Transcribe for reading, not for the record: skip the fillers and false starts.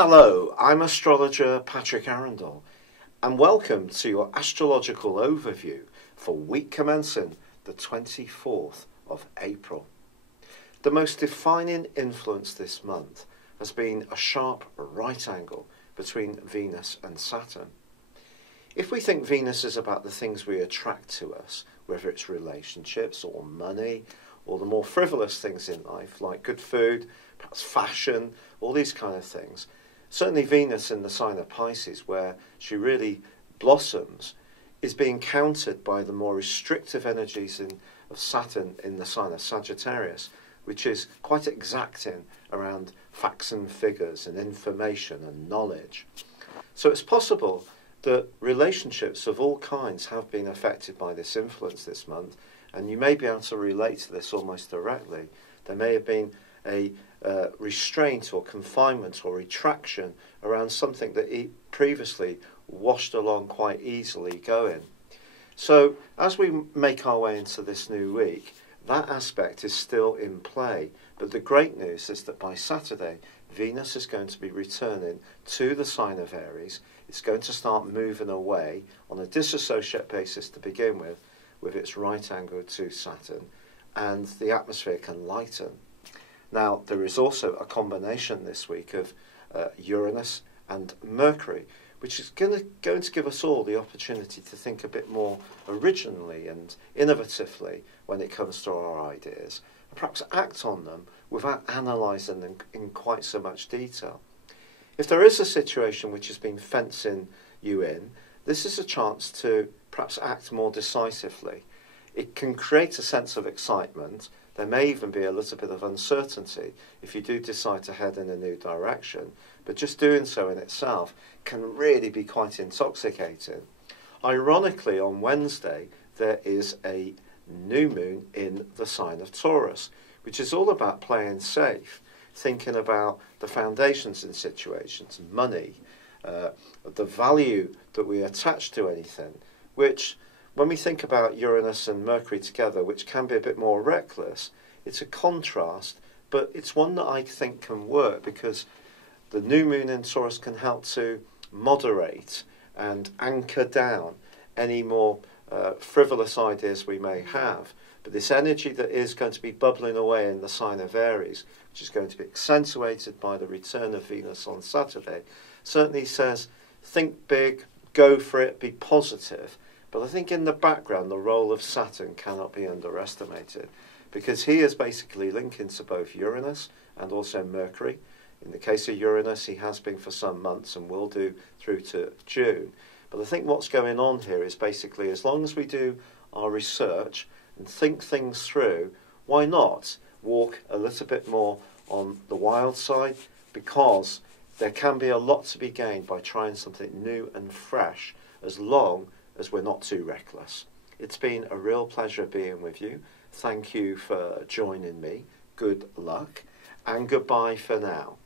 Hello, I'm astrologer Patrick Arundell, and welcome to your astrological overview for week commencing the 24th of April. The most defining influence this month has been a sharp right angle between Venus and Saturn. If we think Venus is about the things we attract to us, whether it's relationships or money, or the more frivolous things in life like good food, perhaps fashion, all these kind of things, certainly Venus in the sign of Pisces, where she really blossoms, is being countered by the more restrictive energies of Saturn in the sign of Sagittarius, which is quite exacting around facts and figures and information and knowledge. So it's possible that relationships of all kinds have been affected by this influence this month, and you may be able to relate to this almost directly. There may have been a restraint or confinement or retraction around something that previously washed along quite easily going. So as we make our way into this new week, that aspect is still in play. But the great news is that by Saturday, Venus is going to be returning to the sign of Aries. It's going to start moving away on a disassociate basis to begin with its right angle to Saturn, and the atmosphere can lighten. Now, there is also a combination this week of Uranus and Mercury, which is going to give us all the opportunity to think a bit more originally and innovatively when it comes to our ideas, and perhaps act on them without analysing them in quite so much detail. If there is a situation which has been fencing you in, this is a chance to perhaps act more decisively. It can create a sense of excitement. There may even be a little bit of uncertainty if you do decide to head in a new direction, but just doing so in itself can really be quite intoxicating. Ironically, on Wednesday, there is a new moon in the sign of Taurus, which is all about playing safe, thinking about the foundations in situations, money, the value that we attach to anything, which, when we think about Uranus and Mercury together, which can be a bit more reckless, it's a contrast, but it's one that I think can work because the new moon in Taurus can help to moderate and anchor down any more frivolous ideas we may have. But this energy that is going to be bubbling away in the sign of Aries, which is going to be accentuated by the return of Venus on Saturday, certainly says, think big, go for it, be positive. But I think in the background, the role of Saturn cannot be underestimated, because he is basically linking to both Uranus and also Mercury. In the case of Uranus, he has been for some months and will do through to June. But I think what's going on here is basically, as long as we do our research and think things through, why not walk a little bit more on the wild side? Because there can be a lot to be gained by trying something new and fresh, as long as we're not too reckless. It's been a real pleasure being with you. Thank you for joining me. Good luck, and goodbye for now.